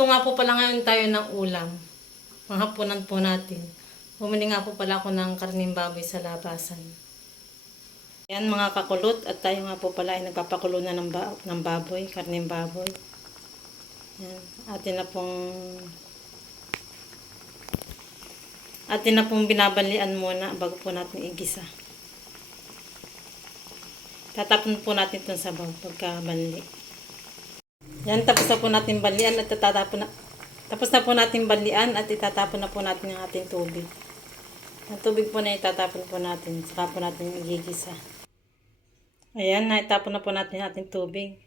Magluluto nga po pala ngayon tayo ng ulam. Panghapunan po natin. Bumili nga po pala ako ng karning baboy sa labasan. Yan mga kakulot, at tayo nga po pala ay nagpapakulo na ng baboy, karning baboy. Yan. Atin na pong binabalian muna bago po natin igisa. Tatapon po natin itong sabaw pagkabanli. Yan, tapos na po natin balian at itatapon na po natin ang ating tubig. Ang tubig po na itatapon po natin, saka po natin igigisa. Ayan, naitapon na po natin ang ating tubig.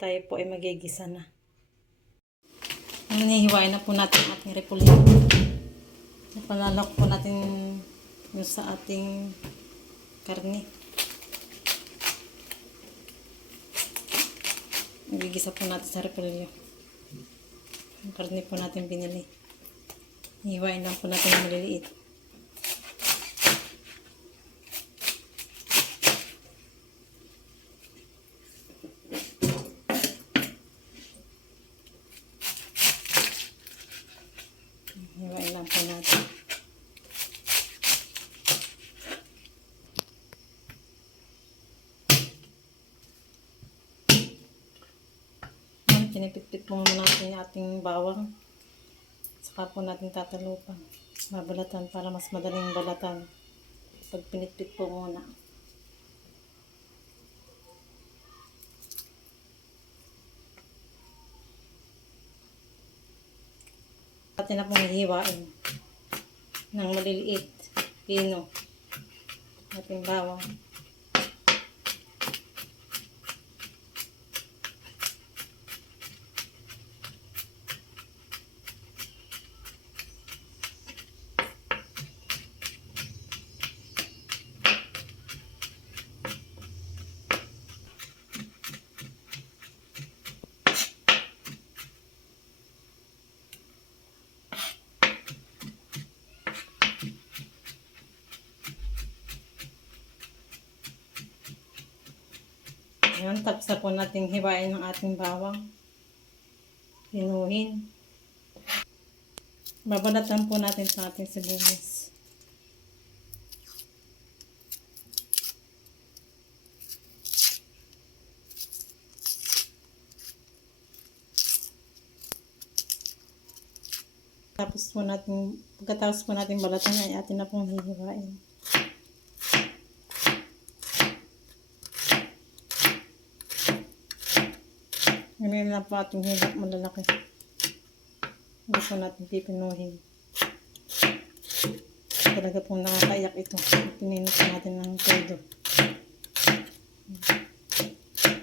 Tayo po ay magigisa na. Hinihiwain na po natin ang ating repolyo. Napalalak po natin yung sa ating karne. Nagigisa po natin sa repolyo. Ang karne po natin binili. Hiwain lang po natin ng maliliit. Hiwain lang po natin. Pinipit-pit po muna natin yung ating bawang. Saka po natin tatalupan. Babalatan para mas madaling balatan. Pag pinitpit po muna. Atin na pong hihiwain ng maliliit. Pino. Ating bawang. Ayan, tapos na po natin hiwain ng ating bawang. Pinuhin. Babalatan po natin sa ating sibuyas. Pagkatapos po natin balatan ay atin na pong hihiwain. Ngayon lang po ating hilak malalaki. Hindi po natin pipinuhin. Talaga pong nakakaiyak ito. Pininot natin ng todo.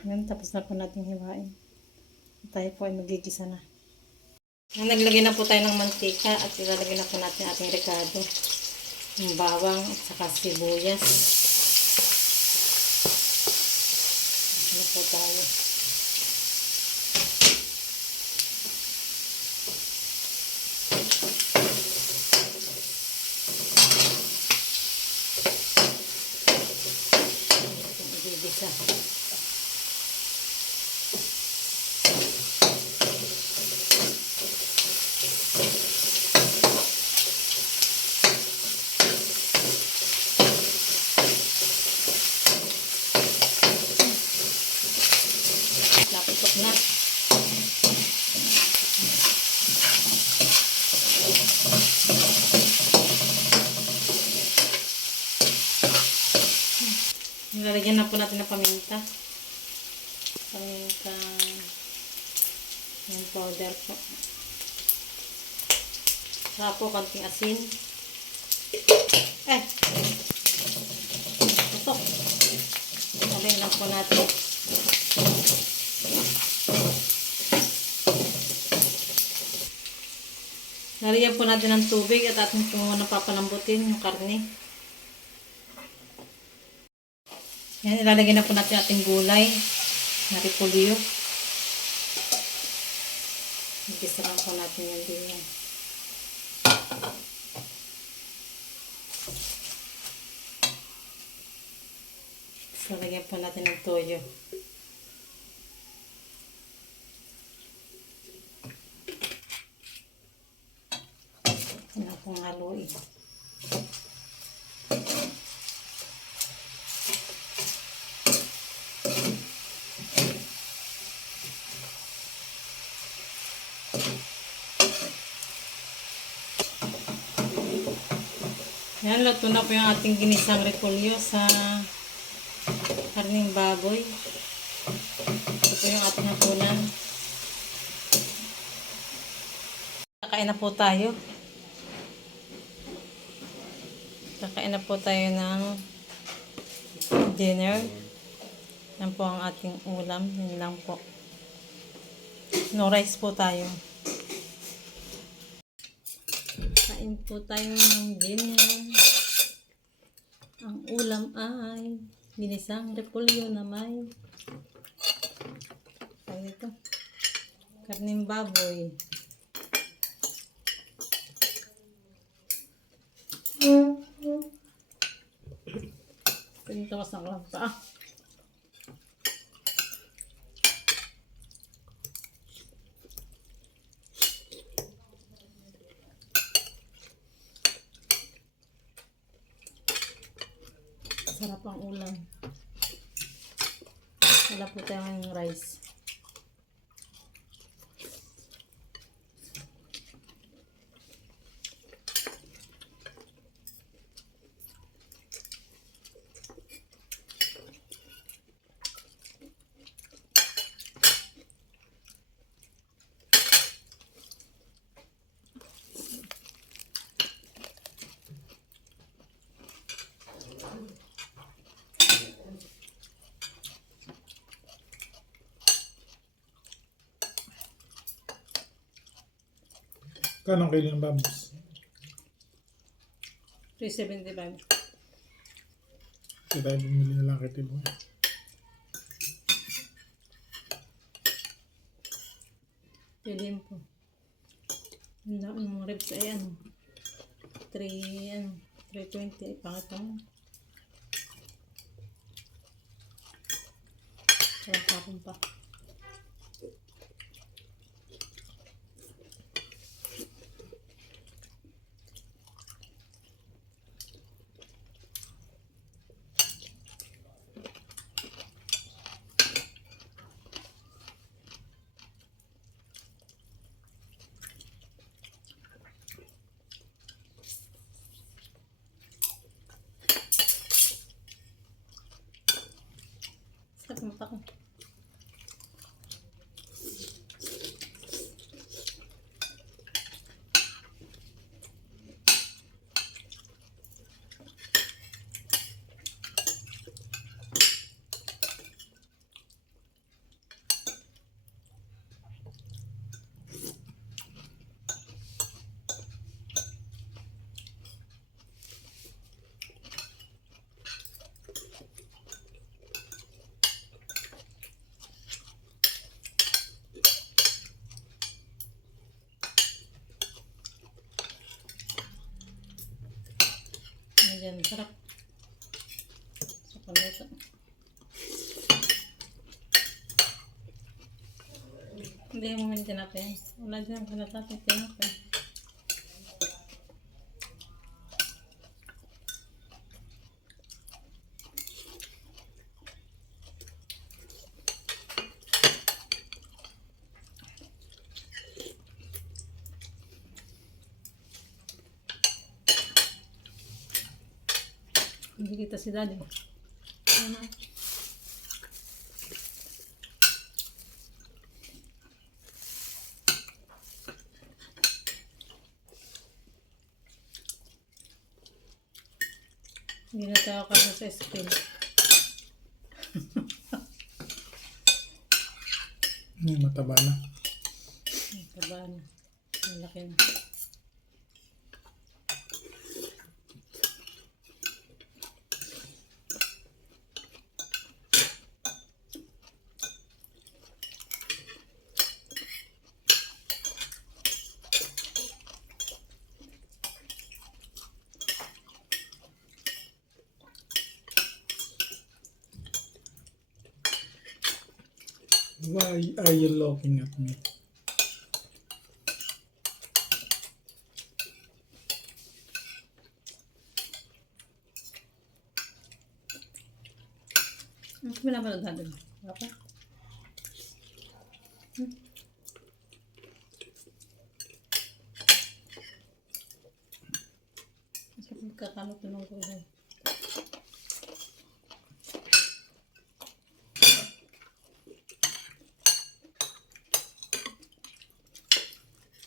Ngayon, tapos na po natin hiwain. Tayo po ay magigisa na. Naglagay na po tayo ng mantika at ilalagay na po natin ating rekado. Yung bawang at saka sibuyas. Ano po tayo. Igigisa. Naputok na. Nilalagyan na po natin ng paminta. Paminta. Yung powder po. Saka po konting asin. Putok. Sabihin lang po natin. Nariyan po natin ng tubig at ating po napapalambutin yung karne. Yan, ilalagay na po natin ating gulay na repolyo. Igisa lang po natin yan din yan. So, lagyan po natin ng toyo. pong haluin. Yan, luto na po yung ating ginisang repolyo sa karning baboy. Ito po yung ating hapunan. Kakain na po tayo. Kakain na po tayo ng dinner. Yan po ang ating ulam. Yan lang po. No rice po tayo. Kain po tayo ng dinner. Ang ulam ay ginisang repolyo na may ito, karning baboy. Ganito masang lampa. Sarap ang ulam. Wala po tayong rice. Kanong kilo ng babos? 375. Kasi tayo bumili na lang kay Tibo. Pwede po. Ang mga ribs ay 320. Pangit mo. Sarap kapon pa. Sarap ng mata ko. Ayan, sarap. Sa paluto. Hindi mo man tinapin. Wala dyan, kanatapin tinapin. Hindi kita si Daddy. Ano? Hindi na tayo kasi sa school. Mataba na. Mataba na. Ang laki na. Why are you looking at me? Mas minamanood natin. Apa? Mas magkakamot na ng gulay.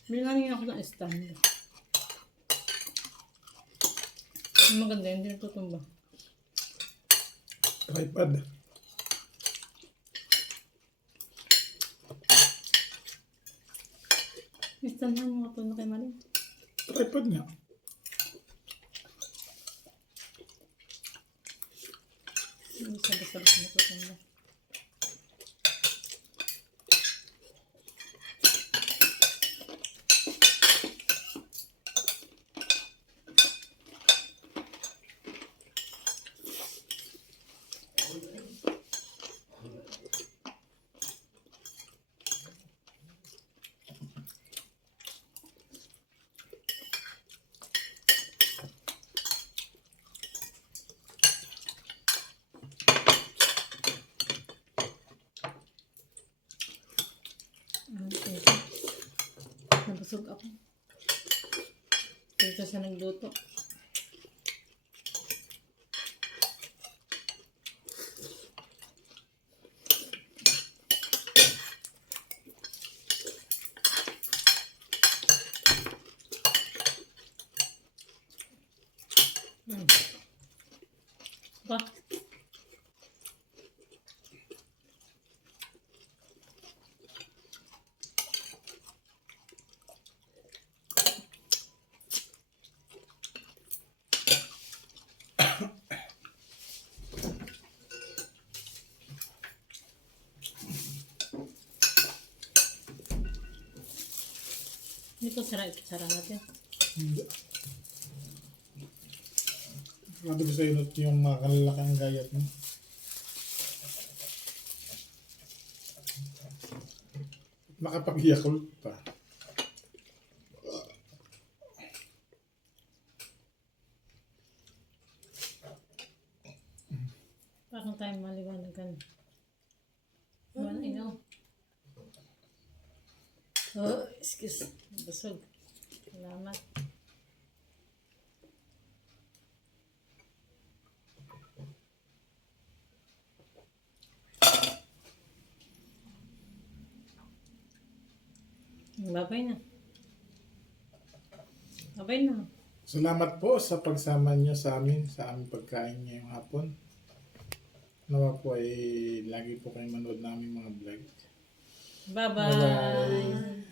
Bilangin ako ng stand. Ang maganda, hindi natutumba. Tripod. Stand mo nga po na kay Mali. Tripod nga. Hindi sabi-sabi na natutumba. Okay. Nabusog ako. Dito sa nagluto. Ba? Dito sara natin. Hindi. Sabi ko sa'yo yung mga kalalaki ang gayat mo. Nakapag-yakult pa. Parang tayo maliwanagan. Wala ino. Oh, excuse. Busog. Salamat. Babay na. Babay na. Salamat po sa pagsama niyo sa amin, sa aming pagkain ngayong hapon. Nawa po ay lagi po kayo manood namin mga vlog. Bye-bye. Bye-bye.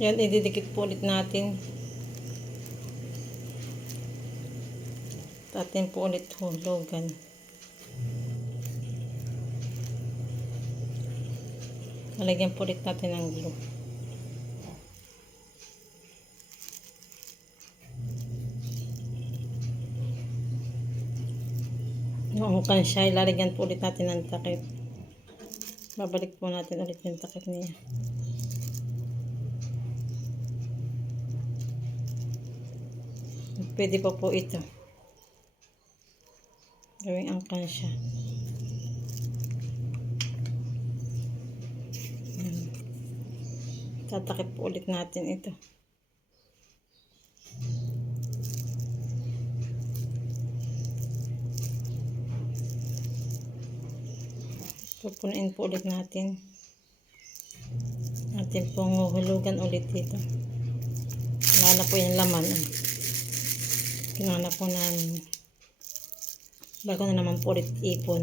Yan, ididikit po ulit natin. Atin po ulit hulugan. Lalagyan po ulit natin ng glue. Yung kansya, ilalagyan po ulit natin ng takip. Babalik po natin ulit yung takip niya. Pwede pa po ito. Gawing angkan siya. Tatakip po ulit natin ito. Pupunuin po ulit natin. Atin pong huhulugan ulit dito. Wala na po yung laman. Kinana po namin. Bago na naman po ulit ipon.